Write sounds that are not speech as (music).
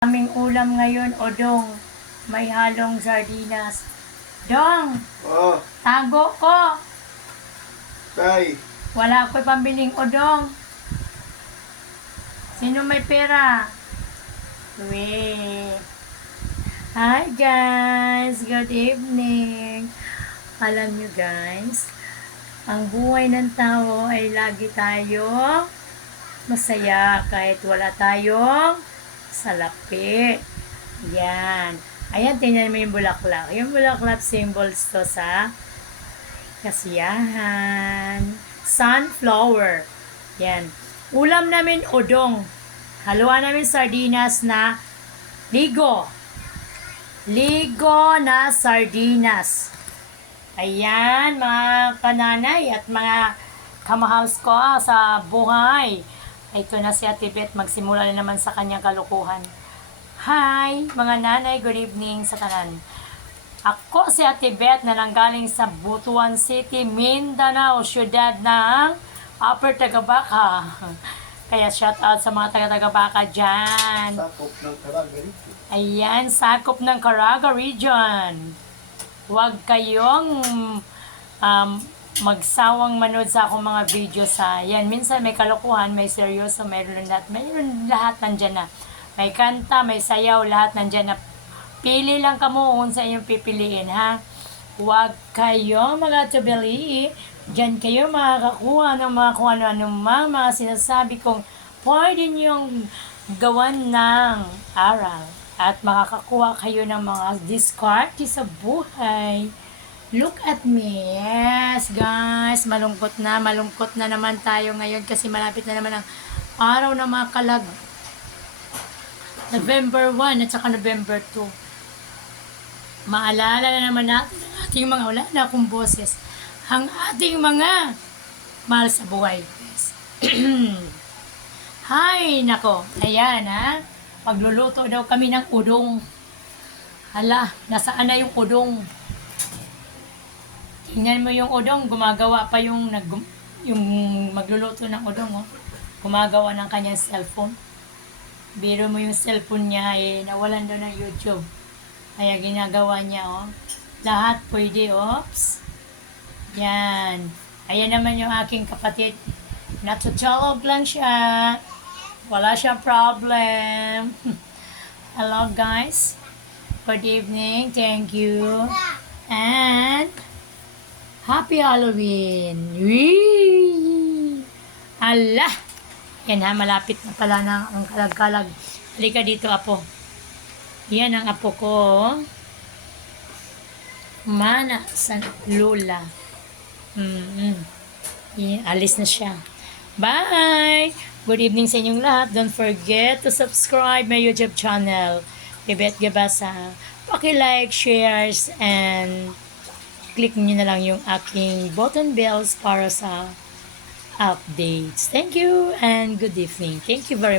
Aming ulam ngayon, odong. May halong sardinas. Dong, Oh, tago ko. tay. Wala ko pambiling odong. Sino may pera? Wait. Hi guys, good evening. Alam nyo guys, ang buhay ng tao ay lagi tayo masaya kahit wala tayong salapi. Yan. Ayan, tingnan mo yung bulaklak. Yung bulaklak symbols to sa kasiyahan. Sunflower. Yan. Ulam namin odong. Haluan namin sardinas na ligo. Ligo na sardinas. Ayan, mga kananay at mga kamahouse ko ah, sa buhay. Ito na si Ate Beth, magsimula na naman sa kanyang kalukuhan. Hi, mga nanay, good evening sa kanan. Ako si Ate Beth na nanggaling sa Butuan City, Mindanao, syudad ng Upper Tagabaka. (laughs) Kaya shout out sa mga taga-Tagabaka dyan. Sakop ng karagari. Ayan, sakop ng Caraga Region. Huwag kayong um, magsawang manood sa akong mga video sa yan. Minsan may kalokohan, may seryoso, mayroon lahat. Mayroon lahat nandyan na. May kanta, may sayaw, lahat nandyan na. Pili lang kamo kung sa inyong pipiliin, ha? Huwag kayo mga. Diyan kayo makakakuha ng mga kung ano-ano mga, mga sinasabi kong pwede niyong gawan ng aral at makakakuha kayo ng mga discard sa buhay. Look at me. Yes, guys. Malungkot na. Malungkot na naman tayo ngayon kasi malapit na naman ang araw ng mga kalag. November 1 at saka November 2. Maalala na naman natin ang ating mga wala na akong boses. Ang ating mga mahal sa buhay. Yes. (clears throat) Hay, nako. Ayan, ha. Pagluluto daw kami ng udong. Hala, nasaan na yung udong? Tingnan mo yung udong, gumagawa pa yung nag yung magluluto ng udong, oh. Gumagawa ng kanyang cellphone. Biro mo yung cellphone niya, eh, nawalan doon ng YouTube. Kaya ginagawa niya, oh. Lahat pwede, oops. Yan. Ayan naman yung aking kapatid. Natutulog lang siya. Wala siyang problem. (laughs) Hello, guys. Good evening. Thank you. And Happy Halloween! Whee! Allah! Yan ha, malapit na pala na ang kalag-kalag. Halika dito, apo. Yan ang apo ko. Mana sa lula. Mm-mm. Yan, alis na siya. Bye! Good evening sa inyong lahat. Don't forget to subscribe my YouTube channel. Bibet Gabasa. Paki-like, shares, and click nyo na lang yung aking button bells para sa updates. Thank you and good evening. Thank you very much.